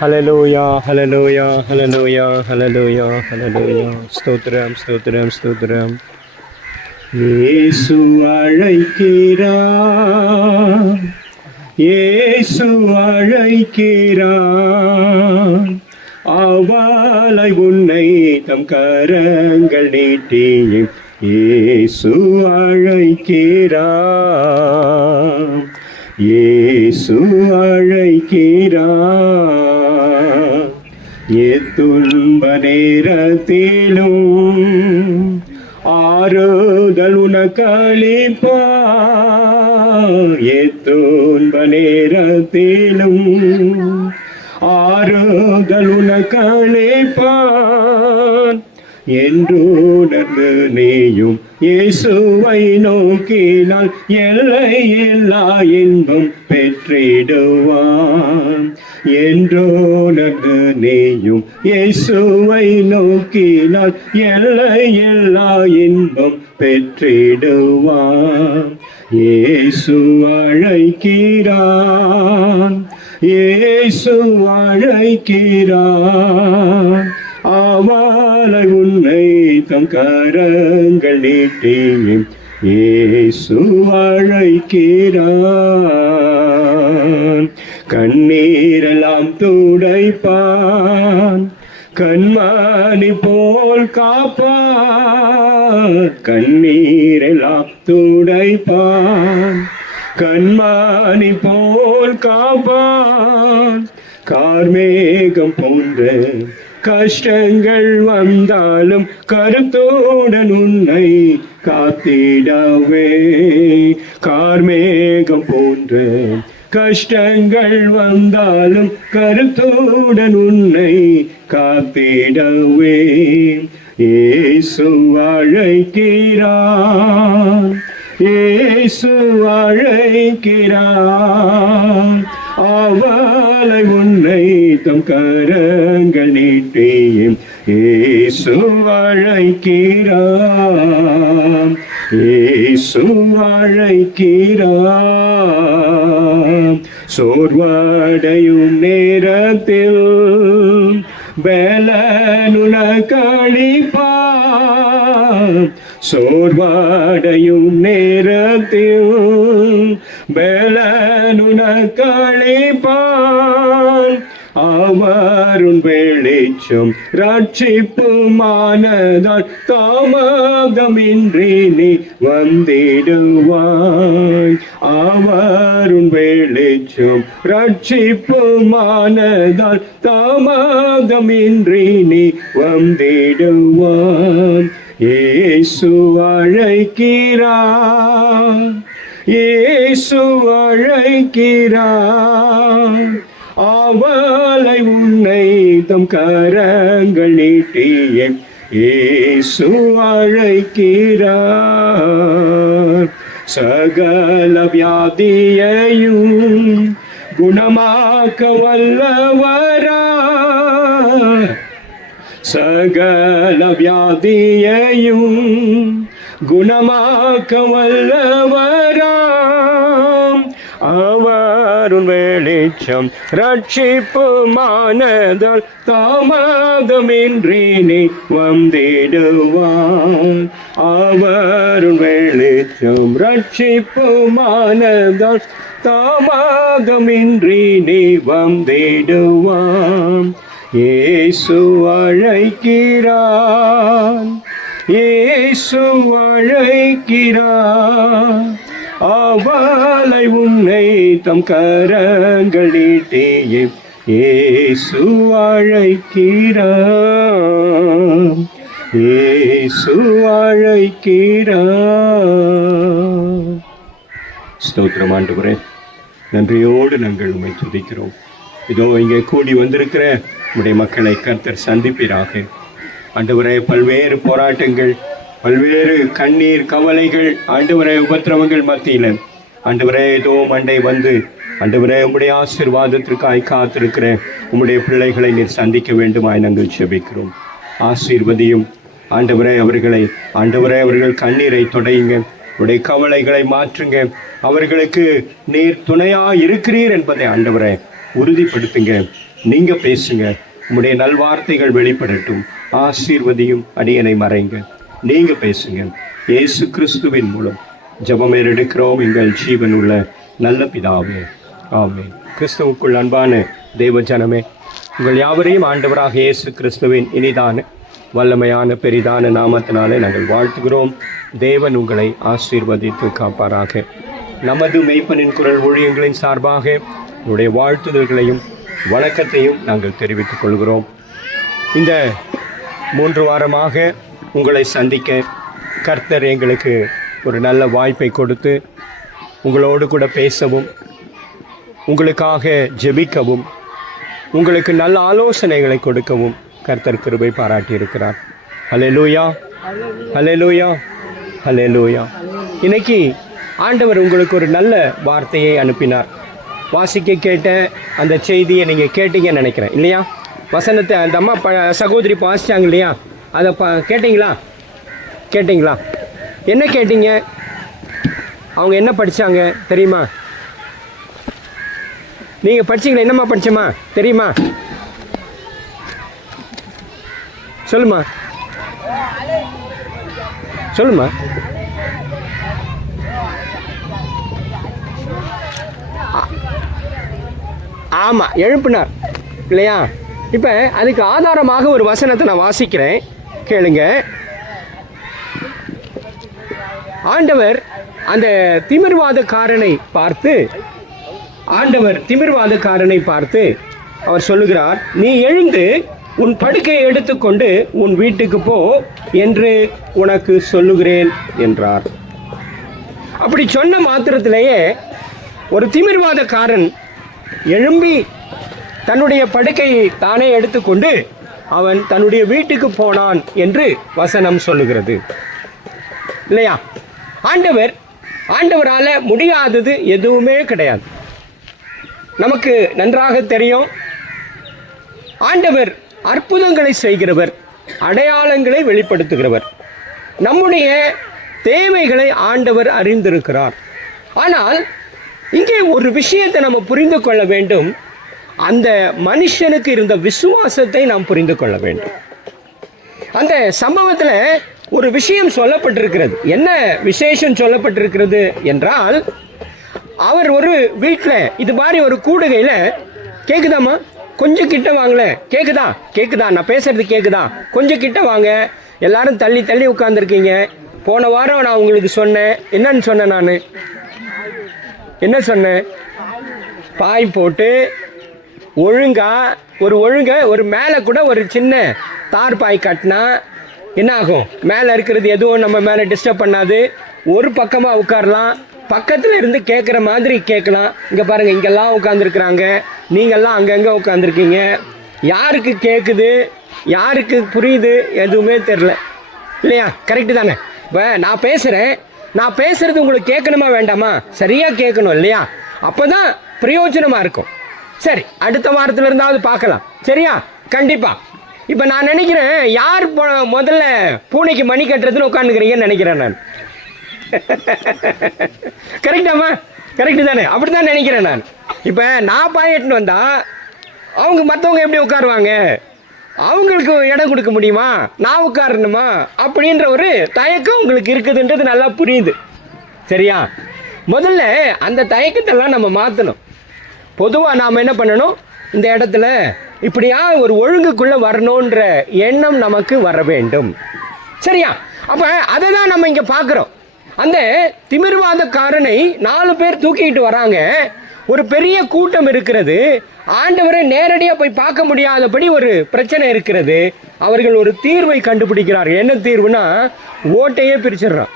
ஹல்லேலூயா, ஹல்லேலூயா, ஹல்லேலூயா, ஹல்லேலூயா, ஹல்லேலூயா. ஸ்தோத்திரம், ஸ்தோத்திரம், ஸ்தோத்திரம். இயேசு அழைக்கிறார், இயேசு அழைக்கிறார். அவளை உன்னை தம் கரங்கள் நீட்டி இயேசு அழைக்கிறார், இயேசு அழைக்கிறார். எத்துன்ப நேரத்திலும் ஆறுதல் உனக்களிப்பார், எத்துன்ப நேரத்திலும் ஆறுதல் உனக்களிப்பார். என்றுணர்ந்து நீயும் இயேசுவை நோக்கினால் எல்லையில்லா இன்பம் பெற்றிடுவான். என்றுணர்ந்து நீயும் இயேசுவை நோக்கினால் எல்லையில்லா இன்பம் பெற்றிடுவான். இயேசு அழைக்கிறான், இயேசு அழைக்கிறான். அவளை உன்னை தம் கரங்கள் நீட்டி இயேசு அழைக்கிறான். கண்ணீரெல்லாம் துடைப்பான், கண்மணி போல் காப்பான். கண்ணீரெல்லாம் துடைப்பான், கண்மணி போல் காப்பான். கார்மேகம் போன்ற கஷ்டங்கள் வந்தாலும் கருத்தோடன் உன்னை காத்திடவே. கார்மேகம் போன்ற கஷ்டங்கள் வந்தாலும் கருத்தோடன் உன்னை காத்திடவே. இயேசு அழைக்கிறான், இயேசு அழைக்கிறான். அவளை உன்னை தம் கரங்கள் நீட்டி இயேசு அழைக்கிறான், இயேசு அழைக்கிறான். சோர்வடையும் நேரத்தில் பலனுனக்களிப்பான், சோர்வடையும் நேரத்தில் பலனுனக்களிப்பான். அவருன் வெளிச்சம் ரட்சிப்புமானதால் தாமதமின்றி நீ வந்திடுவாய். அவருன் வெளிச்சம் ரட்சிப்புமானதால் தாமதமின்றி நீ வந்திடுவாய். இயேசு அழைக்கிறான், இயேசு அழைக்கிறான். அவளை உன்னை தம் கரங்கள் நீட்டி இயேசு அழைக்கிறார். சகல வியாதியையும் குணமாக்க வல்லவரா, சகல வியாதியையும் குணமாக்க வல்லவராம். அவருன் வெளிச்சம் ரட்சிப்புமானதால் தாமதமின்றி நீ வந்திடுவான். அவருன் வெளிச்சம் ரட்சிப்புமானதால் தாமதமின்றி நீ வந்திடுவான். இயேசு அழைக்கிறான், இயேசு அழைக்கிறான். அவளை உன்னை தம் கரங்கள் நீட்டி இயேசு அழைக்கிறான், இயேசு அழைக்கிறான். ஸ்தோத்திரம் ஆண்டவரே, நன்றியோடு நாங்கள் உம்மை துதிக்கிறோம். இதோ இங்கே கூடி வந்திருக்கிற உடைய மக்களை கர்த்தர் சந்திப்பீராக. ஆண்டவரே, பல்வேறு போராட்டங்கள், பல்வேறு கண்ணீர் கவலைகள், ஆண்டவரே உபத்திரவங்கள் மத்தியில் ஆண்டவரே இதோ மண்டை வந்து ஆண்டவரே உம்முடைய ஆசீர்வாதத்திற்காய் காத்திருக்கிற உம்முடைய பிள்ளைகளை நீர் சந்திக்க வேண்டுமாய் நாங்கள் ஜெபிக்கிறோம். ஆசீர்வதியும் ஆண்டவரே அவர்களை. ஆண்டவரே அவர்கள் கண்ணீரை தொடையுங்க, உடைய கவலைகளை மாற்றுங்க. அவர்களுக்கு நீர் துணையா இருக்கிறீர் என்பதை ஆண்டவரே உறுதிப்படுத்துங்க. நீங்க பேசுங்க. உம்முடைய நல்வார்த்தைகள் வெளிப்படட்டும். ஆசீர்வதியும், அடியனை மறைங்க. நீங்க பேசுங்க. இயேசு கிறிஸ்துவின் மூலம் ஜெபம் எடுக்கிறோம் எங்கள் ஜீவனுள்ள நல்ல பிதாவே, ஆமென். கிறிஸ்துவுக்குள் அன்பான தேவ ஜனமே, உங்கள் யாவரையும் ஆண்டவராக இயேசு கிறிஸ்துவின் இனிதான வல்லமையான பெரிதான நாமத்தினாலே நாங்கள் வாழ்த்துகிறோம். தேவன் உங்களை ஆசீர்வதித்து காப்பாராக. நமது மெய்ப்பனின் குரல் ஊழியங்களின் சார்பாக உங்களுடைய வாழ்த்துதல்களையும் வணக்கத்தையும் நாங்கள் தெரிவித்துக் கொள்கிறோம். இந்த 3 வாரமாக உங்களை சந்திக்க கர்த்தர் எங்களுக்கு ஒரு நல்ல வாய்ப்பை கொடுத்து உங்களோடு கூட பேசவும், உங்களுக்காக ஜெபிக்கவும், உங்களுக்கு நல்ல ஆலோசனைகளை கொடுக்கவும் கர்த்தர் கிருபை பாராட்டியிருக்கிறார். ஹல்லேலூயா, ஹல்லேலூயா, ஹல்லேலூயா. இன்னைக்கு ஆண்டவர் உங்களுக்கு ஒரு நல்ல வார்த்தையை அனுப்பினார். வாசிக்க கேட்ட அந்த செய்தியை நீங்கள் கேட்டீங்கன்னு நினைக்கிறேன் இல்லையா? வசனத்தை அந்த அம்மா சகோதரி வாசிச்சாங்க இல்லையா? அதை கேட்டிங்களா? கேட்டிங்களா? என்ன கேட்டீங்க? அவங்க என்ன படித்தாங்க தெரியுமா? நீங்கள் படிச்சிங்களா? என்னம்மா படிச்சம்மா தெரியுமா? சொல்லுமா, சொல்லுமா. ஆமாம், எழுப்பினார் இல்லையா? இப்போ அதுக்கு ஆதாரமாக ஒரு வசனத்தை நான் வாசிக்கிறேன், கேளுங்க. ஆண்டவர் அந்த திமிர்வாதக்காரனை பார்த்து அவர் சொல்லுகிறார், நீ எழுந்து உன் படுக்கையை எடுத்துக்கொண்டு உன் வீட்டுக்கு போ என்று உனக்கு சொல்லுகிறேன் என்றார். அப்படி சொன்ன மாத்திரத்திலேயே ஒரு திமிர்வாதக்காரன் எழும்பி தன்னுடைய படுக்கையை தானே எடுத்துக்கொண்டு அவன் தன்னுடைய வீட்டுக்கு போனான் என்று வசனம் சொல்லுகிறது இல்லையா? ஆண்டவரால் முடியாதது எதுவுமே கிடையாது. நமக்கு நன்றாக தெரியும், ஆண்டவர் அற்புதங்களை செய்கிறவர், அடையாளங்களை வெளிப்படுத்துகிறவர். நம்முடைய தேவைகளை ஆண்டவர் அறிந்திருக்கிறார். ஆனால் இங்கே ஒரு விஷயத்தை நம்ம புரிந்து கொள்ள வேண்டும். அந்த மனுஷனுக்கு இருந்த விசுவாசத்தை நாம் புரிந்து கொள்ள வேண்டும். அந்த சம்பவத்தில் ஒரு விஷயம் சொல்லப்பட்டிருக்கிறது. என்ன விசேஷம் சொல்லப்பட்டிருக்கிறது என்றால், அவர் ஒரு வீட்டில் இது மாதிரி ஒரு கூடுகையில், கேட்குதாம்மா கொஞ்சம் கிட்ட வாங்கல, கேட்குதா நான் பேசுறது கேட்குதா, கொஞ்சம் கிட்ட வாங்க, எல்லாரும் தள்ளி தள்ளி உட்காந்துருக்கீங்க. போன வாரம் நான் உங்களுக்கு சொன்னேன், என்னன்னு சொன்னேன், நான் என்ன சொன்னேன்? பாய் போட்டு ஒழுங்கா ஒரு மேலே கூட ஒரு சின்ன தார் பாய் கட்டினா என்ன ஆகும்? மேலே இருக்கிறது எதுவும் நம்ம மேலே டிஸ்டர்ப் பண்ணாது. ஒரு பக்கமாக உட்காரலாம், பக்கத்தில் இருந்து கேட்குற மாதிரி கேட்கலாம். இங்கே பாருங்கள், இங்கெல்லாம் உட்காந்துருக்குறாங்க, நீங்கள்லாம் அங்கங்கே உட்காந்துருக்கீங்க. யாருக்கு கேட்குது, யாருக்கு புரியுது, எதுவுமே தெரில இல்லையா? கரெக்டு தானே? இப்போ நான் பேசுகிறது உங்களுக்கு கேட்கணுமா வேண்டாமா? சரியாக கேட்கணும் இல்லையா? அப்போ தான் பிரயோஜனமாக இருக்கும். சரி, அடுத்த வாரத்தில் இருந்தாவது பார்க்கலாம், சரியா? கண்டிப்பாக. இப்போ நான் நினைக்கிறேன், யார் முதல்ல பூனைக்கு மணி கட்டுறதுன்னு உட்காந்துக்கிறீங்கன்னு நினைக்கிறேன் நான். கரெக்டாம்மா? கரெக்டு தானே? அப்படி தான் நினைக்கிறேன் நான். இப்போ நான் பாய் எட்டுன்னு வந்தால் அவங்க மற்றவங்க எப்படி உட்காருவாங்க? அவங்களுக்கு இடம் கொடுக்க முடியுமா? நான் உட்காரணுமா? அப்படின்ற ஒரு தயக்கம் உங்களுக்கு இருக்குதுன்றது நல்லா புரியுது, சரியா? முதல்ல அந்த தயக்கத்தெல்லாம் நம்ம மாற்றணும். பொதுவாக நாம் என்ன பண்ணணும்? இந்த இடத்துல இப்படியா ஒரு ஒழுங்குக்குள்ளே வரணுன்ற எண்ணம் நமக்கு வர வேண்டும், சரியா? அப்போ அதை தான் நம்ம இங்கே பார்க்குறோம். அந்த திமிர்வாதக்காரனை 4 பேர் தூக்கிட்டு வராங்க. ஒரு பெரிய கூட்டம் இருக்கிறது. ஆண்டவரை நேரடியாக போய் பார்க்க முடியாதபடி ஒரு பிரச்சனை இருக்கிறது. அவர்கள் ஒரு தீர்வை கண்டுபிடிக்கிறார்கள். என்ன தீர்வுனா, ஓட்டையே பிரிச்சிடுறான்.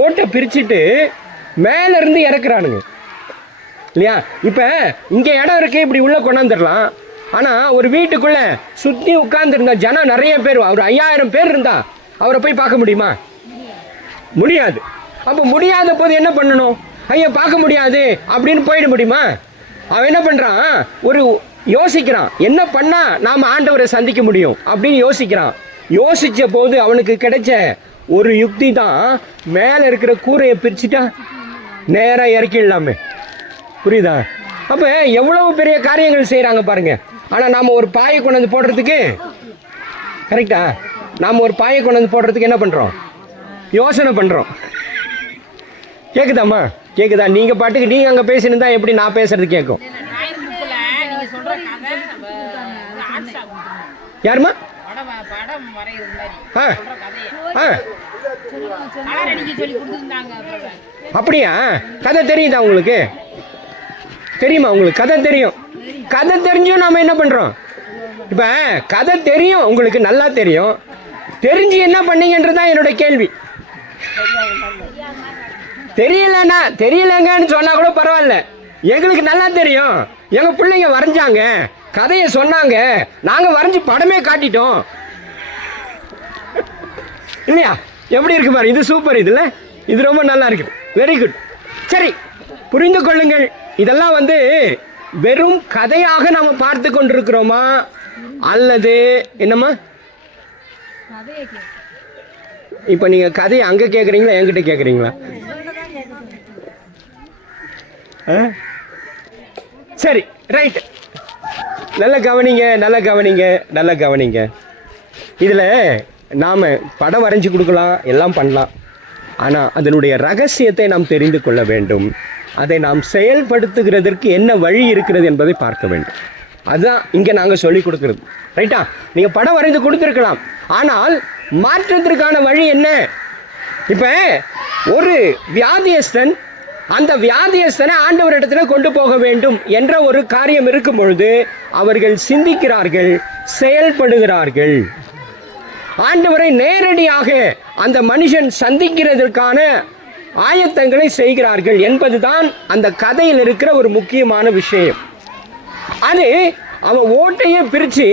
ஓட்டை பிரிச்சுட்டு மேலேருந்து இறக்குறானுங்க இல்லையா? இப்போ இங்கே இடம் இருக்கு, இப்படி உள்ளே கொண்டாந்துடலாம். ஆனால் ஒரு வீட்டுக்குள்ளே சுற்றி உட்கார்ந்துருந்தா ஜனம் நிறைய பேர், அவர் 5000 பேர் இருந்தா அவரை போய் பார்க்க முடியுமா? முடியாது. அப்போ முடியாத போது என்ன பண்ணணும்? ஐயா பார்க்க முடியாது அப்படின்னு போயிட முடியுமா? அவன் என்ன பண்ணுறான்? யோசிக்கிறான், என்ன பண்ணால் நாம் ஆண்டவரை சந்திக்க முடியும் அப்படின்னு யோசிக்கிறான். யோசித்த போது அவனுக்கு கிடைச்ச ஒரு யுக்தி தான், மேலே இருக்கிற கூரையை பிரிச்சுட்டா நேராக இறக்கிடலாமே. புரியுதா? அப்போ எவ்வளவு பெரிய காரியங்கள் செய்கிறாங்க பாருங்க. ஆனால் நாம் ஒரு பாயை கொண்டு வந்து போடுறதுக்கு, கரெக்டா, நாம் ஒரு பாயை கொண்டு வந்து போடுறதுக்கு என்ன பண்ணுறோம்? யோசனை பண்ணுறோம். கேட்குதாம்மா? கேட்குதா? நீங்கள் பாட்டுக்கு நீங்கள் அங்கே பேசியிருந்தா எப்படி நான் பேசுறது கேட்கும்? யாருமா? அப்படியா? கதை தெரியுதா உங்களுக்கு? தெரியுமா உங்களுக்கு? கதை தெரியும். கதை தெரிஞ்சும் நாம என்ன பண்றோம்? இப்ப கதை தெரியும், உங்களுக்கு நல்லா தெரியும், தெரிஞ்சு என்ன பண்ணீங்கன்றதுதான் என்னோட கேள்வி. தெரியலன்னா தெரியலங்கன்னு சொன்னா கூட பரவாயில்ல, எங்களுக்கு நல்லா தெரியும், எங்க பிள்ளைங்க வரைஞ்சாங்க, கதையை சொன்னாங்க, நாங்க வரைஞ்சு படமே காட்டிட்டோம் இல்லையா? எப்படி இருக்கு பாரு, இது சூப்பர், இதுல இது ரொம்ப நல்லா இருக்கு, வெரி குட். சரி, புரிந்து கொள்ளுங்கள். இதெல்லாம் வெறும் கதையாக நாம பார்த்து கொண்டிருக்கிறோமா அல்லது என்னம்மா? இப்ப நீங்க கதையை அங்க கேக்குறீங்களா என்கிட்ட கேக்குறீங்களா? சரி, ரைட். நல்ல கவனிங்க, நல்ல கவனிங்க, நல்ல கவனிங்க. இதுல நாம படம் வரைஞ்சு கொடுக்கலாம், எல்லாம் பண்ணலாம். ஆனா அதனுடைய ரகசியத்தை நாம் தெரிந்து கொள்ள வேண்டும். அதை நாம் செயல்படுத்துகிறதற்கு என்ன வழி இருக்கிறது என்பதை பார்க்க வேண்டும். அதுதான் இங்க நாங்க சொல்லி கொடுக்கிறது. ரைட்டா? நீங்க படம் வரைந்து கொடுத்திருக்கலாம், ஆனால் மாற்றத்திற்கான வழி என்ன? இப்ப ஒரு வியாதியஸ்தன், அந்த வியாதியஸ்தனை ஆண்டவர் இடத்துல கொண்டு போக வேண்டும் என்ற ஒரு காரியம் இருக்கும் பொழுது அவர்கள் சிந்திக்கிறார்கள், செயல்படுகிறார்கள். ஆண்டவரை நேரடியாக அந்த மனுஷன் சந்திக்கிறதற்கான ஆயத்தங்களை செய்கிறார்கள் என்பதுதான் அந்த கதையில் இருக்கிற ஒரு முக்கியமான விஷயம். அது அவன் ஓட்டையே பிரிச்சு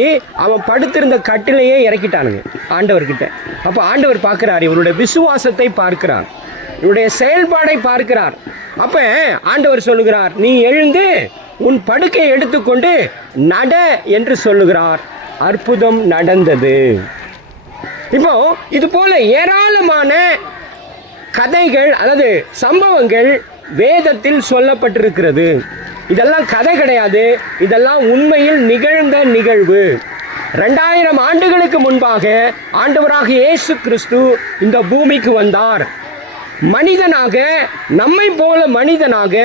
அவன் படுத்திருந்த கட்டிலையே இறக்கிட்டானுங்க ஆண்டவர்கிட்ட. அப்ப ஆண்டவர் பார்க்கிறார், இவருடைய விசுவாசத்தை பார்க்கிறார், இவருடைய செயல்பாடை பார்க்கிறார். அப்ப ஆண்டவர் சொல்லுகிறார், நீ எழுந்து உன் படுக்கையை எடுத்துக்கொண்டு நட என்று சொல்லுகிறார். அற்புதம் நடந்தது. இப்போ இது போல ஏராளமான கதைகள் அல்லது சம்பவங்கள் வேதத்தில் சொல்லப்பட்டிருக்கிறது. இதெல்லாம் கதை கிடையாது, இதெல்லாம் உண்மையில் நிகழ்ந்த நிகழ்வு. 2000 ஆண்டுகளுக்கு முன்பாக ஆண்டவராக இயேசு கிறிஸ்து இந்த பூமிக்கு வந்தார். மனிதனாக, நம்மை போல மனிதனாக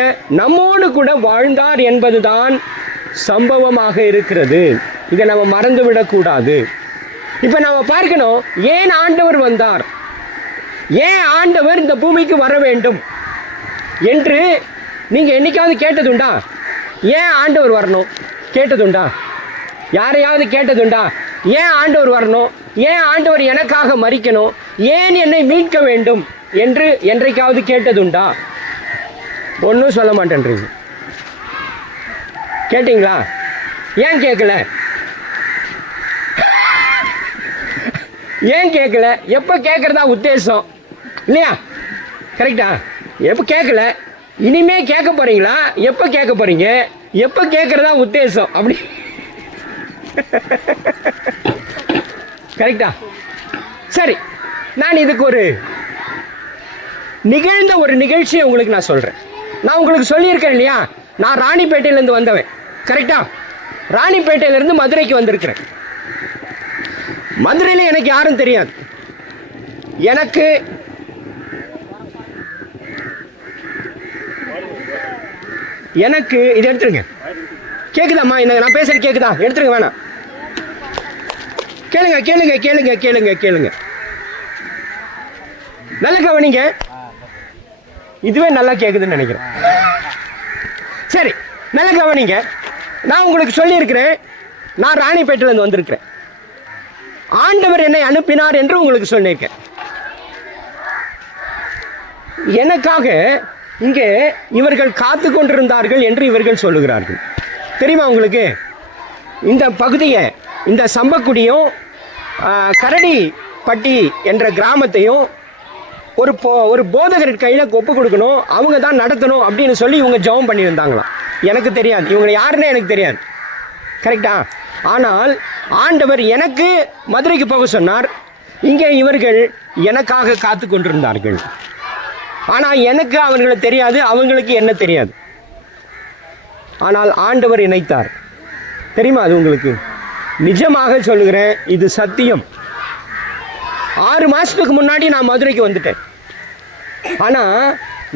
நம்மோடு கூட வாழ்ந்தார் என்பதுதான் சம்பவமாக இருக்கிறது. இதை நம்ம மறந்துவிடக் கூடாது. இப்ப நம்ம பார்க்கணும், ஏன் ஆண்டவர் வந்தார், ஏன் ஆண்டவர் இந்த பூமிக்கு வர வேண்டும் என்று நீங்க என்னைக்காவது கேட்டதுண்டா? ஏன் ஆண்டவர் வரணும் கேட்டதுண்டா? யாரையாவது கேட்டதுண்டா? ஏன் ஆண்டவர் வரணும், ஏன் ஆண்டவர் எனக்காக மரிக்கணும், ஏன் என்னை மீட்க வேண்டும் என்று என்றைக்காவது கேட்டதுண்டா? ஒன்றும் சொல்ல மாட்டேன்றீங்க. கேட்டீங்களா? ஏன் கேட்கல? ஏன் கேட்கல? எப்ப கேட்கறதா உத்தேசம் இல்லையா? கரெக்டா? எப்ப கேட்கல, இனிமே கேட்க போறீங்களா? எப்ப கேட்க போறீங்க? எப்ப கேட்கறதா உத்தேசம் அப்படி? கரெக்டா? சரி, நான் இதுக்கு ஒரு நிகழ்ந்த ஒரு நிகழ்ச்சியை உங்களுக்கு நான் சொல்றேன். நான் உங்களுக்கு சொல்லியிருக்கேன் இல்லையா, நான் ராணிப்பேட்டையிலேருந்து வந்தவன். கரெக்டா? ராணிப்பேட்டையிலிருந்து மதுரைக்கு வந்திருக்கிறேன். மதுரையில் எனக்கு யாரும் தெரியாது. எனக்கு இது எடுத்துருங்க. கேக்குதாம்மா? நான் பேசுறது கேக்குதா? எடுத்துருங்க. வேணாம், கேளுங்க கேளுங்க கேளுங்க கேளுங்க கேளுங்க. நல்ல கவனிங்க. இதுவே நல்லா கேக்குதுன்னு நினைக்கிறேன். சரி, நல்ல கவனிங்க. நான் உங்களுக்கு சொல்லியிருக்கிறேன், நான் ராணிப்பேட்டையிலேருந்து வந்திருக்கிறேன். ஆண்டவர் என்னை அனுப்பினார் என்று உங்களுக்கு சொல்லியிருக்கேன். எனக்காக இங்கே இவர்கள் காத்து கொண்டிருந்தார்கள் என்று இவர்கள் சொல்லுகிறார்கள். தெரியுமா உங்களுக்கு? இந்த பகுதியை, இந்த சம்பக்குடியும் கரடிப்பட்டி என்ற கிராமத்தையும் ஒரு போதகர் கையில் ஒப்பு கொடுக்கணும், அவங்க தான் நடத்தணும் அப்படின்னு சொல்லி இவங்க ஜெபம் பண்ணியிருந்தாங்களாம். எனக்கு தெரியாது, இவங்க யாருன்னு எனக்கு தெரியாது. கரெக்டா? ஆனால் ஆண்டவர் எனக்கு மதுரைக்கு போக சொன்னார். இங்கே இவர்கள் எனக்காக காத்து கொண்டிருந்தார்கள். ஆனால் எனக்கு அவர்களுக்கு தெரியாது, அவங்களுக்கு என்ன தெரியாது. ஆனால் ஆண்டவர் இணைத்தார். தெரியுமா அது உங்களுக்கு? நிஜமாக சொல்லுகிறேன், இது சத்தியம். 6 மாதத்துக்கு முன்னாடி நான் மதுரைக்கு வந்துட்டேன். ஆனால்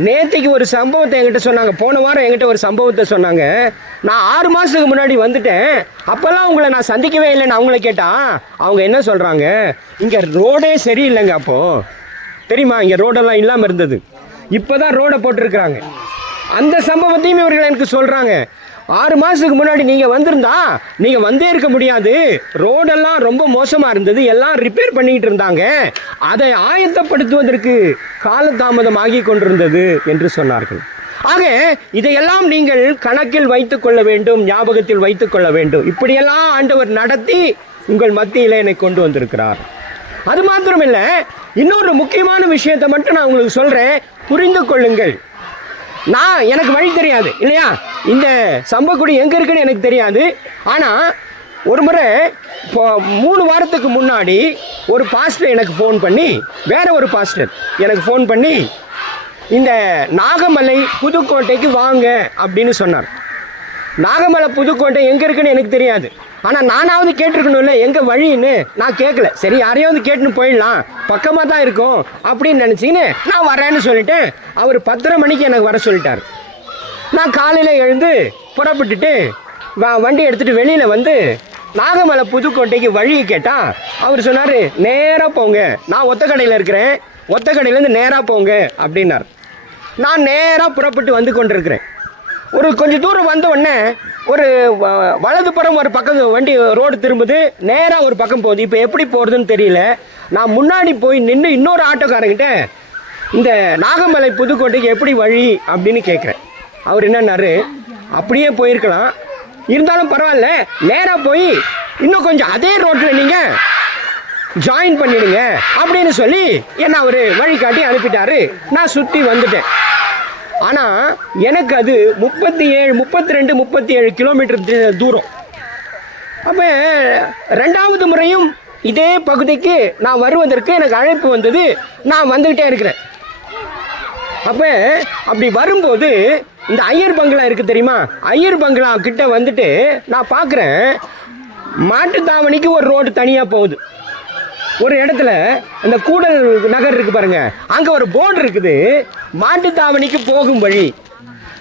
நேற்றுக்கு ஒரு சம்பவத்தை என்கிட்ட சொன்னாங்க. போன வாரம் என்கிட்ட ஒரு சம்பவத்தை சொன்னாங்க. நான் 6 மாதத்துக்கு முன்னாடி வந்துட்டேன், அப்போல்லாம் உங்களை நான் சந்திக்கவே இல்லைன்னு அவங்கள கேட்டால் அவங்க என்ன சொல்கிறாங்க, இங்கே ரோடே சரியில்லைங்க. அப்போது தெரியுமா, இங்கே ரோடெல்லாம் இல்லாமல் இருந்தது, இப்போ தான் ரோடை போட்டிருக்கிறாங்க. அந்த சம்பவத்தையும் இவர்கள் எனக்கு சொல்கிறாங்க. 6 மாதத்துக்கு முன்னாடி நீங்கள் வந்திருந்தா நீங்கள் வந்தே இருக்க முடியாது, ரோடெல்லாம் ரொம்ப மோசமாக இருந்தது, எல்லாம் ரிப்பேர் பண்ணிக்கிட்டு இருந்தாங்க, அதை ஆயத்தப்படுத்துவதற்கு காலதாமதம் ஆகி கொண்டிருந்தது என்று சொன்னார்கள். ஆக இதையெல்லாம் நீங்கள் கணக்கில் வைத்துக் கொள்ள வேண்டும், ஞாபகத்தில் வைத்துக் கொள்ள வேண்டும். இப்படியெல்லாம் ஆண்டவர் நடத்தி உங்கள் மத்தியில் என்னை கொண்டு வந்திருக்கிறார். அது மாத்திரமில்ல, இன்னொரு முக்கியமான விஷயத்தை மட்டும் நான் உங்களுக்கு சொல்கிறேன், புரிந்து கொள்ளுங்கள். எனக்கு வழி தெரியாது இல்லையா, இந்த சம்பக்குடி எங்கே இருக்குன்னு எனக்கு தெரியாது. ஆனால் ஒரு முறை 3 வாரத்துக்கு முன்னாடி ஒரு பாஸ்டர் எனக்கு ஃபோன் பண்ணி, வேற ஒரு பாஸ்டர் எனக்கு ஃபோன் பண்ணி, இந்த நாகமலை புதுக்கோட்டைக்கு வாங்க அப்படின்னு சொன்னார். நாகமலை புதுக்கோட்டை எங்கே இருக்குன்னு எனக்கு தெரியாது. ஆனால் நானாவது கேட்டிருக்கணும்ல எங்கே வழின்னு. நான் கேட்கல. சரி, யாரையாவது கேட்டுன்னு போயிடலாம், பக்கமாக தான் இருக்கும் அப்படின்னு நினச்சிக்கின்னு நான் வரேன்னு சொல்லிட்டேன். அவர் 10:30 மணிக்கு எனக்கு வர சொல்லிட்டார். நான் காலையில் எழுந்து புறப்பட்டுட்டு வண்டி எடுத்துகிட்டு வெளியில் வந்து நாகமலை புதுக்கோட்டைக்கு வழியை கேட்டால் அவர் சொன்னார், நேராக போங்க, நான் ஒத்தக்கடையில் இருக்கிறேன், ஒத்தக்கடையிலேருந்து நேராக போங்க அப்படின்னார். நான் நேராக புறப்பட்டு வந்து கொண்டிருக்கிறேன். ஒரு கொஞ்சம் தூரம் வந்த உடனே ஒரு வலதுபுறம் ஒரு பக்கம் வண்டி ரோடு திரும்புது, நேராக ஒரு பக்கம் போகுது. இப்போ எப்படி போகிறதுன்னு தெரியல. நான் முன்னாடி போய் நின்று இன்னொரு ஆட்டோக்காரங்கிட்ட இந்த நாகமலை புதுக்கோட்டைக்கு எப்படி வழி அப்படின்னு கேட்குறேன். அவர் என்னன்னாரு, அப்படியே போயிருக்கலாம், இருந்தாலும் பரவாயில்ல, நேராக போய் இன்னும் கொஞ்சம் அதே ரோட்டில் நீங்கள் ஜாயின் பண்ணிடுங்க அப்படின்னு சொல்லி என்ன அவர் வழிகாட்டி அனுப்பிட்டாரு. நான் சுற்றி வந்துட்டேன். ஆனால் எனக்கு அது 32 கிலோமீட்டர் தூரம். அப்போ 2வது முறையும் இதே பகுதிக்கு நான் வருவதற்கு எனக்கு அழைப்பு வந்தது. நான் வந்துக்கிட்டே இருக்கிறேன். அப்போ அப்படி வரும்போது இந்த ஐயர் பங்களா இருக்குது தெரியுமா, ஐயர் பங்களா கிட்ட வந்துட்டு நான் பார்க்குறேன், மாட்டுத்தாவணிக்கு ஒரு ரோடு தனியாக போகுது. ஒரு இடத்துல இந்த கூடல் நகர் இருக்கு பாருங்க, அங்கே ஒரு போர்டு இருக்குது, மாட்டுத்தாவணிக்கு போகும் வழி.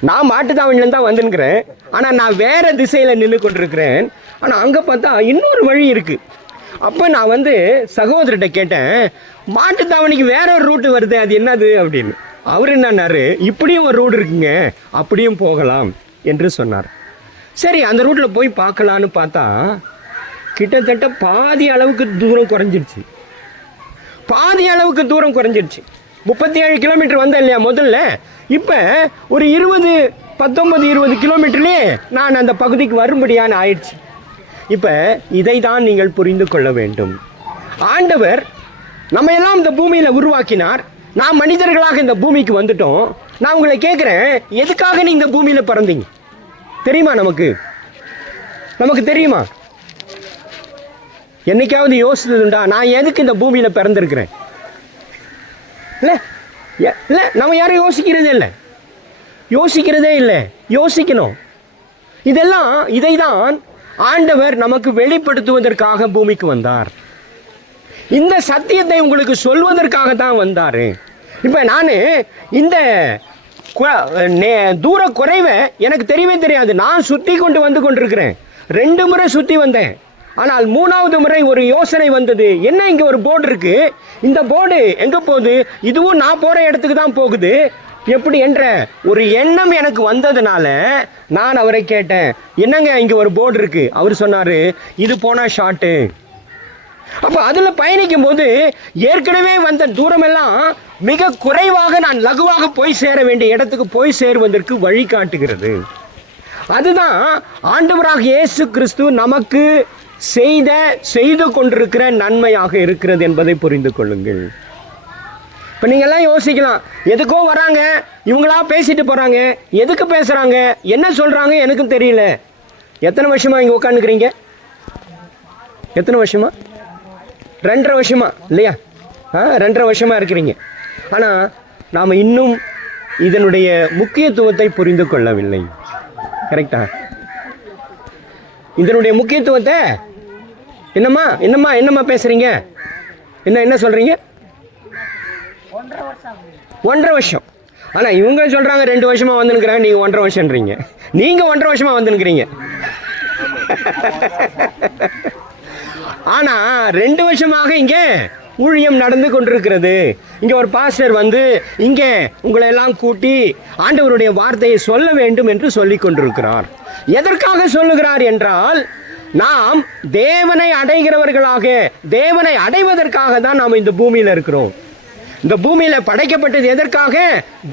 நான் மாட்டுத்தாவணிலேருந்து தான் வந்துருக்கிறேன், ஆனால் நான் வேற திசையில் நின்று கொண்டிருக்கிறேன். ஆனால் அங்கே பார்த்தா இன்னொரு வழி இருக்கு. அப்போ நான் வந்து சகோதரர்கிட்ட கேட்டேன், மாட்டுத்தாவணிக்கு வேற ஒரு ரூட்டு வருது, அது என்னது அப்படின்னு. அவர் என்னன்னாரு, இப்படியும் ஒரு ரூட் இருக்குங்க, அப்படியும் போகலாம் என்று சொன்னார். சரி, அந்த ரூட்டில் போய் பார்க்கலான்னு பார்த்தா கிட்டத்தட்ட பாதி அளவுக்கு தூரம் குறைஞ்சிருச்சு. 37 கிலோமீட்டர் வந்தேன் இல்லையா முதல்ல. இப்போ ஒரு 19-20 கிலோமீட்டர்லேயே நான் அந்த பகுதிக்கு வரும்படியான ஆயிடுச்சு. இப்போ இதை தான் நீங்கள் புரிந்து கொள்ள வேண்டும். ஆண்டவர் நம்ம எல்லாம் இந்த பூமியில் உருவாக்கினார். நாம் மனிதர்களாக இந்த பூமிக்கு வந்துட்டோம். நான் உங்களை கேட்குறேன், எதுக்காக நீ இந்த பூமியில் பிறந்தீங்க தெரியுமா? நமக்கு தெரியுமா? என்னைக்காவது யோசித்ததுண்டா, நான் எதுக்கு இந்த பூமியில் பிறந்திருக்கிறேன்? இல்லை, நம்ம யாரும் யோசிக்கிறதே இல்லை. யோசிக்கணும். இதைதான் ஆண்டவர் நமக்கு வெளிப்படுத்துவதற்காக பூமிக்கு வந்தார். இந்த சத்தியத்தை உங்களுக்கு சொல்வதற்காக தான் வந்தார். இப்போ நான் இந்த தூர குறைவை எனக்கு தெரியவே தெரியாது. நான் சுற்றி வந்து கொண்டிருக்கிறேன். 2 முறை சுற்றி வந்தேன். ஆனால் 3வது முறை ஒரு யோசனை வந்தது. என்ன, இங்கே ஒரு போர்டு இருக்கு, இந்த போர்டு எங்கே போகுது? இதுவும் நான் போகிற இடத்துக்கு தான் போகுது எப்படி என்ற ஒரு எண்ணம் எனக்கு வந்ததுனால நான் அவரை கேட்டேன், என்னங்க இங்கே ஒரு போர்டு இருக்கு? அவர் சொன்னார், இது போனால் ஷார்ட்டு. அப்போ அதில் பயணிக்கும் போது ஏற்கனவே வந்த தூரமெல்லாம் மிக குறைவாக நான் லகுவாக போய் சேர வேண்டிய இடத்துக்கு போய் சேருவதற்கு வழி காட்டுகிறது. அதுதான் ஆண்டவராக இயேசு கிறிஸ்து நமக்கு செய்து கொண்டிருக்கிற நன்மையாக இருக்கிறது என்பதை புரிந்து கொள்ளுங்கள். இப்போ நீங்கள்லாம் யோசிக்கலாம், எதுக்கோ வராங்க, இவங்களா பேசிட்டு போகிறாங்க, எதுக்கு பேசுகிறாங்க, என்ன சொல்கிறாங்க எனக்கும் தெரியல. எத்தனை வருஷமா இங்கே உட்காந்துக்கிறீங்க? எத்தனை வருஷமா? 2.5 வருஷமா இல்லையா? 2.5 வருஷமா இருக்கிறீங்க. ஆனால் நாம் இன்னும் இதனுடைய முக்கியத்துவத்தை புரிந்து கொள்ளவில்லை. கரெக்டா? இதனுடைய முக்கியத்துவத்தை என்னம்மா பேசுறீங்க? என்ன சொல்றீங்க? 1.5 வருஷம். ஆனா இவங்க சொல்றாங்க 2 வருஷமா வந்துருக்கிறாங்க, நீங்க 1.5 வருஷம்ன்றீங்க. நீங்க 1.5 வருஷமா வந்துருக்கிறீங்க. ஆனா 2 வருஷமாக இங்க ஊழியம் நடந்து கொண்டிருக்கிறது. இங்க ஒரு பாஸ்டர் வந்து இங்க உங்களை எல்லாம் கூட்டி ஆண்டவருடைய வார்த்தையை சொல்ல வேண்டும் என்று சொல்லிக் கொண்டிருக்கிறார். எதற்காக சொல்லுகிறார் என்றால், நாம் தேவனை அடைகிறவர்களாக, தேவனை அடைவதற்காக தான் நாம் இந்த பூமியில இருக்கிறோம். இந்த பூமியில படைக்கப்பட்டது எதற்காக?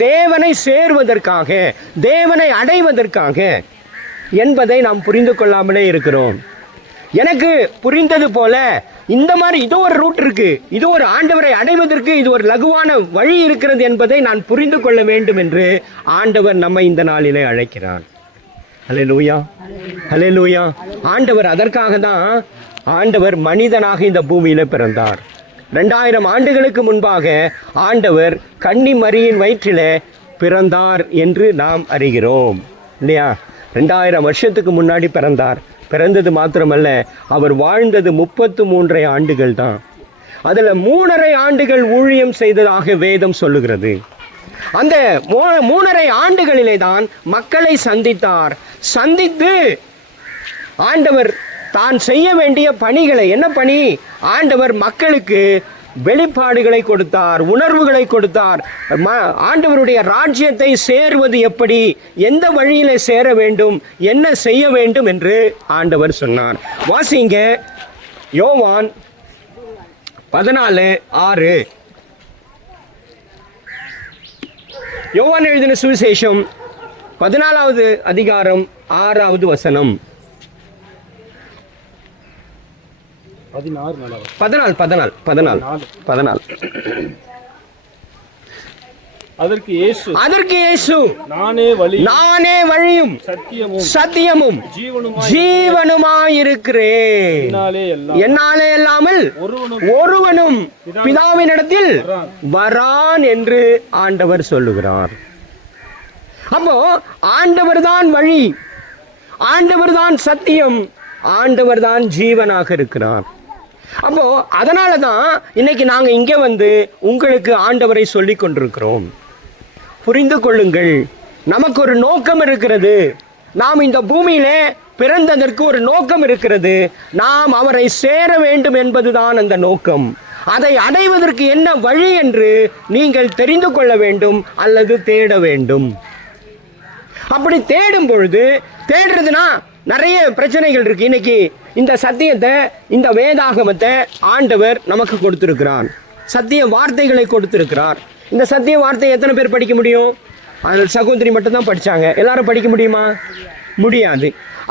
தேவனை சேர்வதற்காக, தேவனை அடைவதற்காக என்பதை நாம் புரிந்து கொள்ளாமலே இருக்கிறோம். எனக்கு புரிந்தது போல இந்த மாதிரி இதோ ஒரு ரூட் இருக்கு, இது ஒரு ஆண்டவரை அடைவதற்கு இது ஒரு லகுவான வழி இருக்கிறது என்பதை நான் புரிந்து கொள்ள வேண்டும் என்று ஆண்டவர் நம்மை இந்த நாளிலே அழைக்கிறார். ஹல்லேலூயா, ஹல்லேலூயா. ஆண்டவர் அதற்காக தான் ஆண்டவர் மனிதனாக இந்த பூமியில பிறந்தார். 2000 ஆண்டுகளுக்கு முன்பாக ஆண்டவர் கன்னி மரியின் வயிற்றிலே பிறந்தார் என்று நாம் அறிகிறோம் இல்லையா? 2000 வருஷத்துக்கு முன்னாடி பிறந்தார். பிறந்தது மாத்திரமல்ல, அவர் வாழ்ந்தது 33 ஆண்டுகள் தான். அதுல 3.5 ஆண்டுகள் ஊழியம் செய்ததாக வேதம் சொல்லுகிறது. அந்த 3.5 ஆண்டுகளிலே தான் மக்களை சந்தித்தார். சந்தித்து ஆண்டவர் தான் செய்ய வேண்டிய பணிகளை, என்ன பணி? ஆண்டவர் மக்களுக்கு வெளிப்பாடுகளை கொடுத்தார், உணர்வுகளை கொடுத்தார். ஆண்டவருடைய ராஜ்யத்தை சேர்வது எப்படி, எந்த வழியில சேர வேண்டும், என்ன செய்ய வேண்டும் என்று ஆண்டவர் சொன்னார். வாசிங்க யோவான் 14:6. யோவான் எழுதின சுவிசேஷம் 14வது அதிகாரம் 6வது வசனம். 14. அதற்கு இயேசு, நானே வழியும் சத்தியமும் ஜீவனுமாயிருக்கிறேன். என்னாலே அல்லாமல் ஒருவனும் பிதாவினிடத்தில் வரான் என்று ஆண்டவர் சொல்லுகிறார். அப்போ ஆண்டவர் தான் வழி, ஆண்டவர் தான் சத்தியம், ஆண்டவர் தான் ஜீவனாக இருக்கிறார். அப்போ அதனால தான் இன்னைக்கு நாங்க இங்க வந்து உங்களுக்கு ஆண்டவரை சொல்லிக் கொண்டிருக்கிறோம். புரிந்து கொள்ளுங்கள், நமக்கு ஒரு நோக்கம் இருக்கிறது. நாம் இந்த பூமியில பிறந்ததற்கு ஒரு நோக்கம் இருக்கிறது. நாம் அவரை சேர வேண்டும் என்பதுதான் அந்த நோக்கம். அதை அடைவதற்கு என்ன வழி என்று நீங்கள் தெரிந்து கொள்ள வேண்டும் அல்லது தேட வேண்டும். அப்படி தேடும் பொழுது, தேடுறதுனா நிறைய பிரச்சனைகள் இருக்கு. இன்னைக்கு இந்த சத்தியத்தை, இந்த வேதாகமத்தை ஆண்டவர் நமக்கு கொடுத்திருக்கிறார். சத்திய வார்த்தைகளை கொடுத்திருக்கிறார். இந்த சத்திய வார்த்தையை எத்தனை பேர் படிக்க முடியும்? அதில் சகோதரி மட்டும்தான் படிச்சாங்க. எல்லாரும் படிக்க முடியுமா? முடியாது.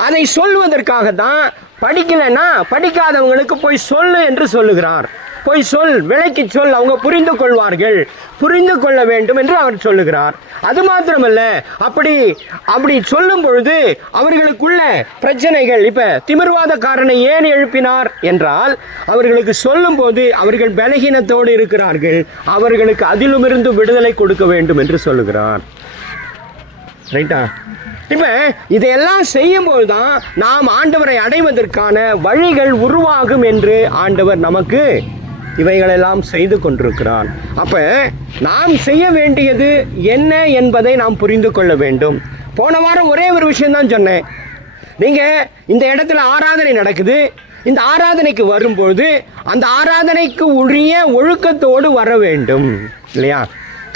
அதை சொல்வதற்காக தான், படிக்கலைன்னா படிக்காதவங்களுக்கு போய் சொல்லு என்று சொல்லுகிறார். போய் சொல், விளக்கி சொல், அவங்க புரிந்து கொள்வார்கள், புரிந்து கொள்ள வேண்டும் என்று அவர் சொல்லுகிறார். அது மாத்திரமல்ல, அப்படி சொல்லும் பொழுது அவர்களுக்குள்ள பிரச்சனைகள், இப்ப திமிர்வாதக்காரனை ஏன் எழுப்பினார் என்றால், அவர்களுக்கு சொல்லும் போது அவர்கள் பலகீனத்தோடு இருக்கிறார்கள், அவர்களுக்கு அதிலுமிருந்து விடுதலை கொடுக்க வேண்டும் என்று சொல்லுகிறார். ரைட்டா? இப்ப இதையெல்லாம் செய்யும் போதுதான் நாம் ஆண்டவரை அடைவதற்கான வழிகள் உருவாகும் என்று ஆண்டவர் நமக்கு இவைகளெல்லாம் செய்து கொண்டிருக்கிறார். அப்ப நாம் செய்ய வேண்டியது என்ன என்பதை நாம் புரிந்து கொள்ள வேண்டும். போன வாரம் ஒரே ஒரு விஷயம் தான் சொன்னேன். நீங்க இந்த இடத்துல ஆராதனை நடக்குது. இந்த ஆராதனைக்கு வரும்பொழுது அந்த ஆராதனைக்கு உரிய ஒழுக்கத்தோடு வர வேண்டும் இல்லையா?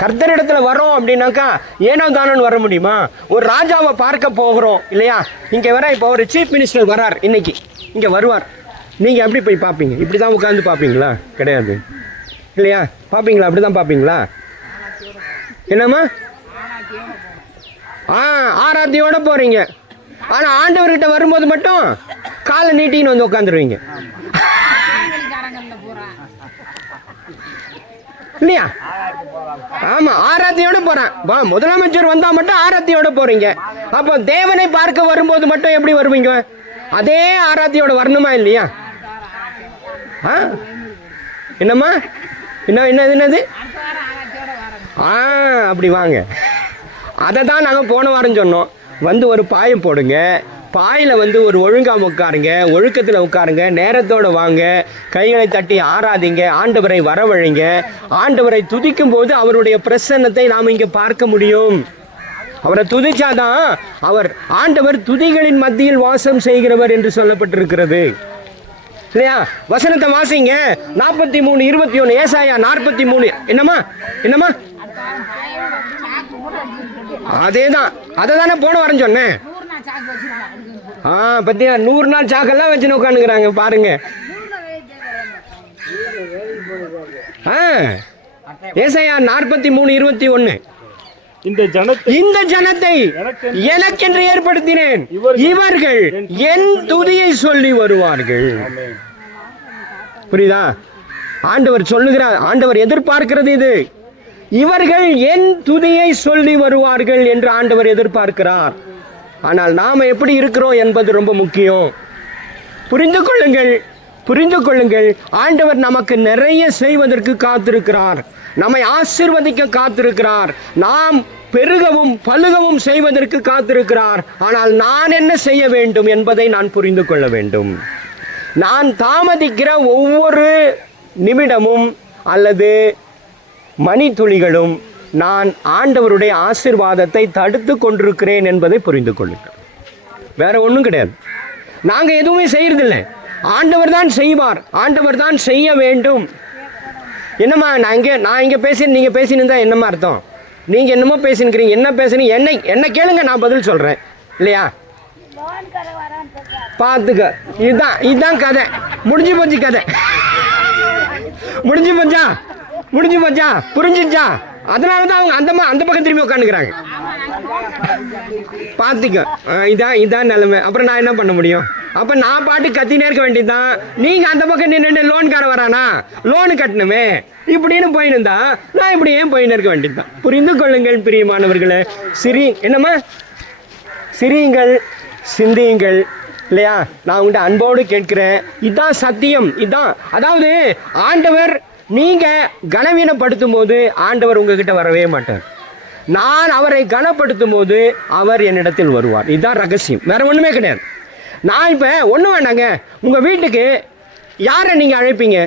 கர்த்தரிடத்துல வரோம் அப்படின்னாக்கா ஏனோ தானோன்னு வர முடியுமா? ஒரு ராஜாவை பார்க்க போகிறோம் இல்லையா? இங்க வர இப்போ ஒரு சீஃப் மினிஸ்டர் வரார், இன்னைக்கு இங்க வருவார். நீங்க எப்படி போய் பார்ப்பீங்க? இப்படிதான் உட்காந்து பார்ப்பீங்களா? கிடையாது இல்லையா? பார்ப்பீங்களா? அப்படிதான் பார்ப்பீங்களா? என்னம்மா? ஆராத்தியோட போறீங்க. ஆனா ஆண்டவர்கிட்ட வரும்போது மட்டும் காலை நீட்டின்னு வந்து உட்காந்துருவீங்க இல்லையா? ஆமா, ஆராத்தியோட போறேன். முதலமைச்சர் வந்தா மட்டும் ஆராத்தியோட போறீங்க. அப்போ தேவனை பார்க்க வரும்போது மட்டும் எப்படி வருவீங்க? அதே ஆராத்தியோட வரணுமா இல்லையா? என்னம்மா? என்னது? அப்படி வாங்க. அதை தான் நாங்கள் போன வாரம் சொன்னோம். வந்து ஒரு பாயம் போடுங்க, பாயில் வந்து ஒரு ஒழுங்காக உட்காருங்க, ஒழுக்கத்தில் உட்காருங்க, நேரத்தோடு வாங்க, கைகளை தட்டி ஆராதிங்க, ஆண்டவரை வரவழைங்க. ஆண்டவரை துதிக்கும் போது அவருடைய பிரசன்னத்தை நாம் இங்கே பார்க்க முடியும். அவரை துதிச்சாதான் அவர் ஆண்டவர் துதிகளின் மத்தியில் வாசம் செய்கிறவர் என்று சொல்லப்பட்டிருக்கிறது இல்லையா? வசனத்தை வாசிங்க. 43:21 ஏசாயா 43. என்னம்மா என்னம்மா? அதேதான், அதை தானே போன வரேன்னு சொன்னேன். பத்தியா 100 நாள் சாக்கெல்லாம் வச்சுன்னு உட்காந்துக்கிறாங்க பாருங்க. ஏசாயா 43:21. இந்த ஜனத்தை எனக்கென்று ஏற்படுத்தினேன், இவர்கள் என் துதியை சொல்லி வருவார்கள். புரியுதா? ஆண்டவர் சொல்லுகிறார், ஆண்டவர் எதிர்பார்க்கிறது இது. இவர்கள் என் துதியை சொல்லி வருவார்கள் என்று ஆண்டவர் எதிர்பார்க்கிறார். ஆனால் நாம எப்படி இருக்கிறோம் என்பது ரொம்ப முக்கியம். புரிந்து கொள்ளுங்கள், புரிந்து கொள்ளுங்கள். ஆண்டவர் நமக்கு நிறைய செய்வதற்கு காத்திருக்கிறார், நம்மை ஆசீர்வதிக்க காத்திருக்கிறார், நாம் பெருகவும் பலுகவும் செய்வதற்கு காத்திருக்கிறார். ஆனால் நான் என்ன செய்ய வேண்டும் என்பதை நான் புரிந்து கொள்ள வேண்டும். நான் தாமதிக்கிற ஒவ்வொரு நிமிடமும் அல்லது மணித்துளிகளும் நான் ஆண்டவருடைய ஆசீர்வாதத்தை தடுத்து கொண்டிருக்கிறேன் என்பதை புரிந்து கொள்ளுங்கள். வேற ஒன்றும் கிடையாது. நாங்கள் எதுவுமே செய்யறதில்லை, ஆண்டவர் தான் செய்வார், ஆண்டவர் தான் செய்ய வேண்டும். என்னம்மா நான் இங்கே பேசி நீங்கள் பேசினு என்னம்மா அர்த்தம்? நீங்கள் என்னமோ பேசினுக்கிறீங்க, என்ன பேசுனீங்க? என்ன கேளுங்க, நான் பதில் சொல்கிறேன் இல்லையா? பார்த்துக்க, இதுதான் கதை. முடிஞ்சு போச்சு கதை, முடிஞ்சு போச்சா? புரிஞ்சிச்சா? அதனால தான் அவங்க அந்த பக்கம் திரும்பி உட்காந்துக்கிறாங்க. பார்த்துக்க, இதான் நிலைமை. அப்புறம் நான் என்ன பண்ண முடியும்? அப்போ நான் பாட்டு கத்தினே இருக்க வேண்டியதுதான். நீங்கள் அந்த பக்கம் நின்று லோன்கார வரானா, லோனு கட்டணுமே இப்படின்னு போயின்னு நான் இப்படி ஏன் போயின்னு இருக்க வேண்டியதுதான். புரிந்து கொள்ளுங்கள் பிரியமானவர்களே. என்னம்மா சிரியுங்கள், சிந்தியுங்கள் இல்லையா? நான் உங்கள்கிட்ட அன்போடு கேட்கிறேன். இதுதான் சத்தியம். இதுதான், அதாவது ஆண்டவர் நீங்க கனவீனப்படுத்தும் போது ஆண்டவர் உங்ககிட்ட வரவே மாட்டார். நான் அவரை கனப்படுத்தும் போது அவர் என்னிடத்தில் வருவார். இதுதான் ரகசியம், வேற ஒண்ணுமே கிடையாது. நான் இப்ப ஒன்றும் வேண்டாங்க, உங்க வீட்டுக்கு யாரை நீங்க அழைப்பீங்க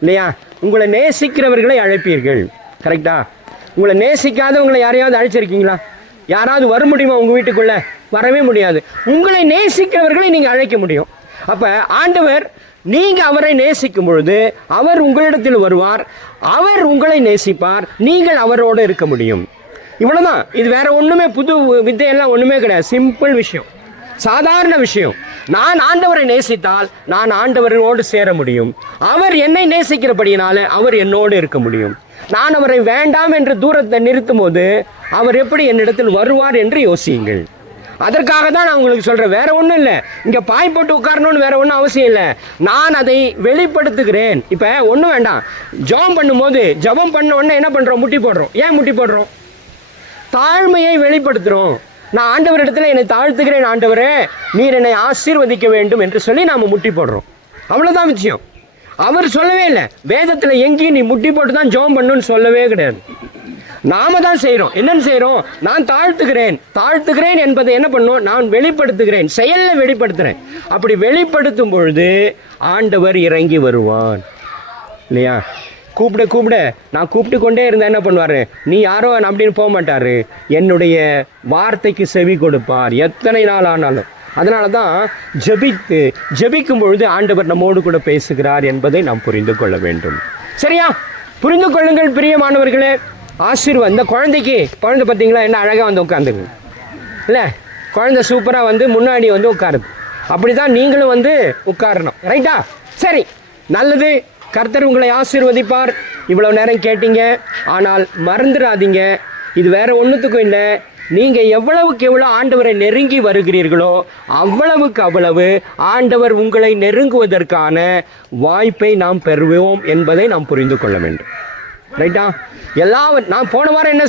இல்லையா? உங்களை நேசிக்கிறவர்களை அழைப்பீர்கள், கரெக்டா? உங்களை நேசிக்காதவங்களை யாரையாவது அழைச்சிருக்கீங்களா? யாராவது வர முடியுமா உங்க வீட்டுக்குள்ள? வரவே முடியாது. உங்களை நேசிக்கிறவர்களை நீங்க அழைக்க முடியும். அப்ப ஆண்டவர், நீங்க அவரை நேசிக்கும் பொழுது அவர் உங்களிடத்தில் வருவார், அவர் உங்களை நேசிப்பார், நீங்கள் அவரோடு இருக்க முடியும். இவ்வளவுதான். இது வேற ஒண்ணுமே புது வித்தையெல்லாம் ஒண்ணுமே கிடையாது. சிம்பிள் விஷயம், சாதாரண விஷயம். நான் ஆண்டவரை நேசித்தால் நான் ஆண்டவரோடு சேர முடியும். அவர் என்னை நேசிக்கிறபடியினால அவர் என்னோடு இருக்க முடியும். நான் அவரை வேண்டாம் என்று தூரத்தை நிறுத்தும் போது அவர் எப்படி என்னிடத்தில் வருவார் என்று யோசியுங்கள். அதற்காக தான் நான் உங்களுக்கு சொல்றேன், வேற ஒன்றும் இல்லை. இங்க பாய் போட்டு உட்காரணும்னு வேற ஒன்றும் அவசியம் இல்லை. நான் அதை வெளிப்படுத்துகிறேன். இப்ப ஒன்றும் வேண்டாம், ஜெபம் பண்ணும்போது ஜெபம் பண்ண உடனே என்ன பண்றோம்? முட்டி போடுறோம். ஏன் முட்டி போடுறோம்? தாழ்மையை வெளிப்படுத்துறோம். நான் ஆண்டவரிடத்துல என்னை தாழ்த்துகிறேன், ஆண்டவரே நீர் என்னை ஆசீர்வதிக்க வேண்டும் என்று சொல்லி நாம முட்டி போடுறோம். அவ்வளவுதான் விஷயம். அவர் சொல்லவே இல்லை, வேதத்துல எங்கேயும் நீ முட்டி போட்டு தான் ஜெபம் பண்ணுன்னு சொல்லவே கிடையாது. நாம தான் செய்யறோம். என்னன்னு செய்யறோம்? நான் தாழ்த்துகிறேன் என்பதை என்ன பண்ணும்? நான் வெளிப்படுத்துகிறேன், செயல்ல வெளிப்படுத்துறேன். அப்படி வெளிப்படுத்தும் பொழுது ஆண்டவர் இறங்கி வருவான் இல்லையா? கூப்பிட நான் கூப்பிட்டு கொண்டே இருந்தா என்ன பண்ணுவாரு? நீ யாரோ அப்படின்னு போக மாட்டாரு, என்னுடைய வார்த்தைக்கு செவி கொடுப்பார் எத்தனை நாள் ஆனாலும். அதனால தான் ஜெபிக்கும் பொழுது ஆண்டவர் நம்மோடு கூட பேசுகிறார் என்பதை நாம் புரிந்து கொள்ள வேண்டும். சரியா? புரிந்து கொள்ளுங்கள் பிரியமானவர்களே. ஆசீர்வாதம். இந்த குழந்தை பார்த்தீங்களா என்ன அழகாக வந்து உட்காந்துருக்கு இல்லை? குழந்தை சூப்பராக வந்து முன்னாடி வந்து உட்காருது. அப்படி தான் நீங்களும் வந்து உட்காரணும், ரைட்டா? சரி, நல்லது. கர்த்தர் உங்களை ஆசீர்வதிப்பார். இவ்வளவு நேரம் கேட்டீங்க, ஆனால் மறந்துடாதீங்க, இது வேற ஒன்றுத்துக்கும் இல்லை. நீங்கள் எவ்வளவுக்கு எவ்வளோ ஆண்டவரை நெருங்கி வருகிறீர்களோ அவ்வளவுக்கு அவ்வளவு ஆண்டவர் உங்களை நெருங்குவதற்கான வாய்ப்பை நாம் பெறுவோம் என்பதை நாம் புரிந்து கொள்ள வேண்டும், ரைட்டா? நான் போன வாரம் என்ன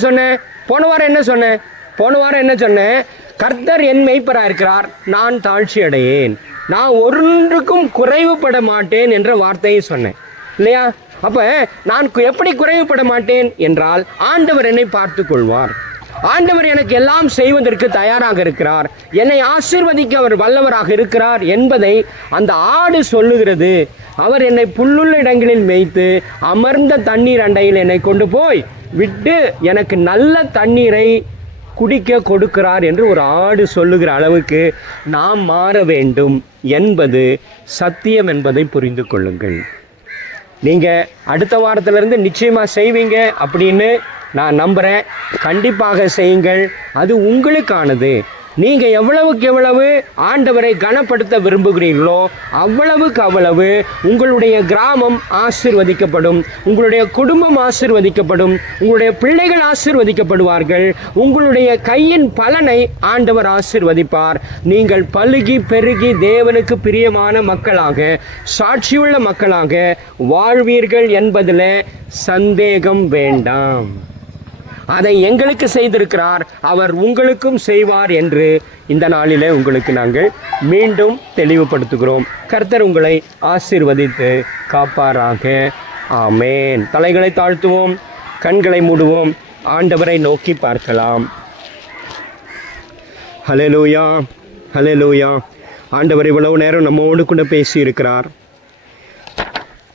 சொன்னேன்? கர்த்தர் என் மேய்ப்பராக இருக்கிறார், நான் தாழ்ச்சி அடையேன், நான் ஒன்றுக்கும் குறைவுபட மாட்டேன் என்ற வார்த்தையை சொன்னேன் இல்லையா? அப்ப நான் எப்படி குறைவுபட மாட்டேன் என்றால் ஆண்டவர் என்னை பார்த்து கொள்வார். ஆண்டவர் எனக்கு எல்லாம் செய்வதற்கு தயாராக இருக்கிறார், என்னை ஆசீர்வதிக்க அவர் வல்லவராக இருக்கிறார் என்பதை அந்த ஆடு சொல்லுகிறது. அவர் என்னை புல்லுள்ள இடங்களில் மேய்த்து அமர்ந்த தண்ணீர் அண்டையில் என்னை கொண்டு போய் விட்டு எனக்கு நல்ல தண்ணீரை குடிக்க கொடுக்கிறார் என்று ஒரு ஆடு சொல்லுகிற அளவுக்கு நாம் மாற வேண்டும் என்பது சத்தியம் என்பதை புரிந்து கொள்ளுங்கள். நீங்கள் அடுத்த வாரத்திலிருந்து நிச்சயமாக செய்வீங்க அப்படின்னு நான் நம்புகிறேன். கண்டிப்பாக செய்யுங்கள், அது உங்களுக்கானது. நீங்கள் எவ்வளவுக்கு எவ்வளவு ஆண்டவரை கனப்படுத்த விரும்புகிறீர்களோ அவ்வளவுக்கு அவ்வளவு உங்களுடைய கிராமம் ஆசீர்வதிக்கப்படும், உங்களுடைய குடும்பம் ஆசீர்வதிக்கப்படும், உங்களுடைய பிள்ளைகள் ஆசீர்வதிக்கப்படுவார்கள், உங்களுடைய கையின் பலனை ஆண்டவர் ஆசீர்வதிப்பார். நீங்கள் பலுகி பெருகி தேவனுக்கு பிரியமான மக்களாக, சாட்சியுள்ள மக்களாக வாழ்வீர்கள் என்பதில் சந்தேகம் வேண்டாம். அதை எங்களுக்கு செய்திருக்கிறார், அவர் உங்களுக்கும் செய்வார் என்று இந்த நாளிலே உங்களுக்கு நாங்கள் மீண்டும் தெளிவுபடுத்துகிறோம். கர்த்தர் உங்களை ஆசீர்வதித்து காப்பாராக. ஆமேன். தலைகளை தாழ்த்துவோம், கண்களை மூடுவோம், ஆண்டவரை நோக்கி பார்க்கலாம். ஹல்லேலூயா, ஹல்லேலூயா. ஆண்டவர் இவ்வளவு நேரம் நம்மோடு கூட பேசியிருக்கிறார்.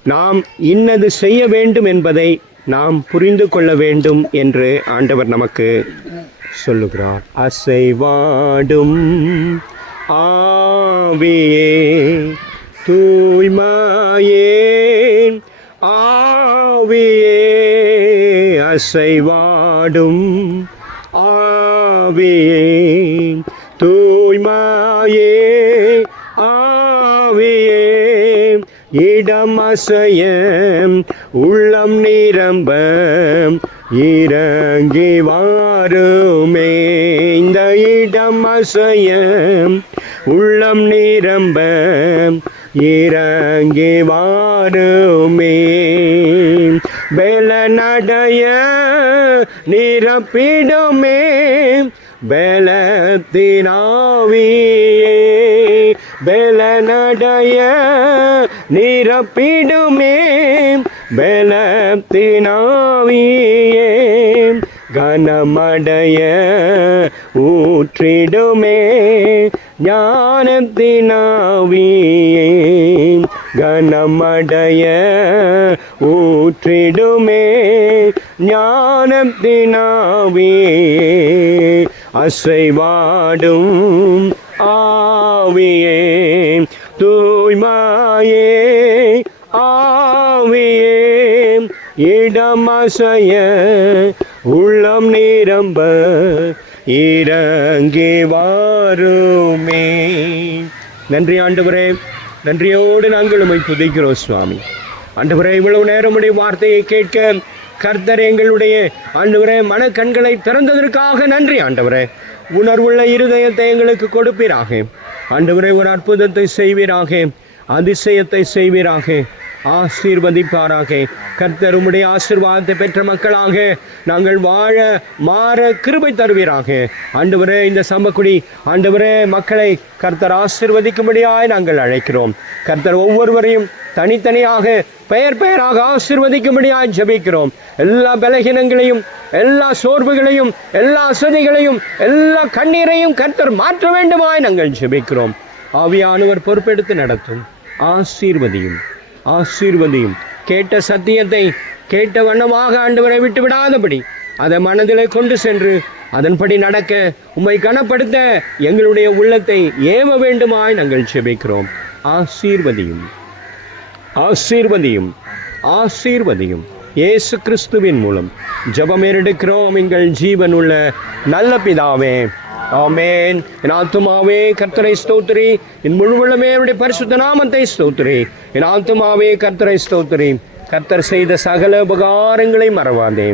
நாம் இன்னது செய்ய வேண்டும் என்பதை நாம் புரிந்து கொள்ள வேண்டும் என்று ஆண்டவர் நமக்கு சொல்லுகிறார். அசைவாடும் ஆவியே, தூய்மையே ஆவியே, அசைவாடும் ஆவியே, தூய்மையே ஆவியே, இடம் அசைய உள்ளம் நிரம்ப இறங்கி வாருமே. இந்த இடம் அசைய உள்ளம் நிரம்ப இறங்கி வாருமே. பலனடைய நிரப்பிடுமே பலத்தினாவியே, பலனடைய நிரப்பிடுமே பலத்தினாவியே, கனமடைய ஊற்றிடுமே ஞானத்தினாவியே, கனமடைய ஊற்றிடுமே ஞானத்தினாவியே, அசைவாடும் ஆவியே, தூய்மையே ஆவியே, இடமசைய உள்ளம் நிரம்ப இறங்கி வாருமே. நன்றி ஆண்டவரே, நன்றியோடு நாங்கள் உம்மை துதிக்கிறோம் சுவாமி. ஆண்டவரே, இவ்வளவு நேரம் உடைய வார்த்தையை கேட்க கர்த்தர் எங்களுடைய ஆண்டவரே மனக்கண்களை திறந்ததற்காக நன்றி ஆண்டவரே. உணர்வுள்ள இருதயத்தை எங்களுக்கு கொடுப்பீராக ஆண்டவரே. ஒரு அற்புதத்தை செய்வீராக, அதிசயத்தை செய்வீராக, ஆசீர்வதிப்பாராக. கர்த்தர் உம்முடைய ஆசீர்வாதத்தை பெற்ற மக்களாக நாங்கள் வாழ மாற கிருபை தருவீராக ஆண்டவரே. இந்த சம்பக்குடி ஆண்டவரே மக்களை கர்த்தர் ஆசீர்வதிக்கும்படியாய் நாங்கள் அழைக்கிறோம். கர்த்தர் ஒவ்வொருவரையும் தனித்தனியாக பெயர் பெயராக ஆசீர்வதிக்கும்படியாய் ஜெபிக்கிறோம். எல்லா பலகீனங்களையும், எல்லா சோர்வுகளையும், எல்லா அசதிகளையும், எல்லா கண்ணீரையும் கர்த்தர் மாற்ற வேண்டுமாய் நாங்கள் ஜெபிக்கிறோம். ஆவியானவர் பொறுப்பெடுத்து நடத்தும். ஆசீர்வதியும், ஆசீர்வதியும். கேட்ட சத்தியத்தை கேட்ட வண்ணமாக ஆண்டவரை விட்டு விடாதபடி அதை மனதிலே கொண்டு சென்று அதன்படி நடக்க உம்மை கனப்படுத்த எங்களுடைய உள்ளத்தை ஏவ வேண்டுமாய் நாங்கள் ஜெபிக்கிறோம். ஆசீர்வதியும், ஆசீர்வதியும், ஆசீர்வதியும். இயேசு கிறிஸ்துவின் மூலம் ஜெபம் எடுக்கிறோம் எங்கள் ஜீவனுள்ள நல்ல பிதாவே, ஆமென். என் ஆத்துமாவே கர்த்தரை ஸ்தோத்திரி, என் முழுவதுமே அவருடைய பரிசுத்த நாமத்தை ஸ்தோத்திரி. என் ஆத்துமாவே கர்த்தரை ஸ்தோத்திரி, கர்த்தர் செய்த சகல உபகாரங்களை மறவாதே.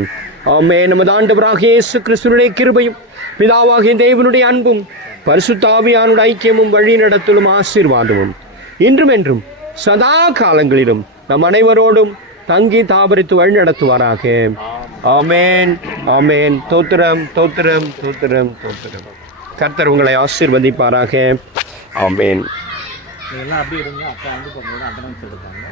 ஆமென். நமது ஆண்டவராகிய இயேசு கிறிஸ்துவினுடைய கிருபையும் பிதாவாகிய தேவனுடைய அன்பும் பரிசுத்த ஆவியானுடைய ஐக்கியமும் வழி நடத்தலும் ஆசீர்வாதமும் இன்றும் என்றும் சதா காலங்களிலும் நம் அனைவரோடும் தங்கி தாபரித்து வழி நடத்துவாராக. ஆமென், ஆமென். தோத்திரம், தோத்திரம், தோத்திரம், தோத்திரம். கர்த்தர் உங்களை ஆசீர்வதிப்பாராக. ஆமென். இதெல்லாம் அப்படி இருந்தால் அப்போ வந்து அட்டனன்ஸ் எடுப்பாங்க.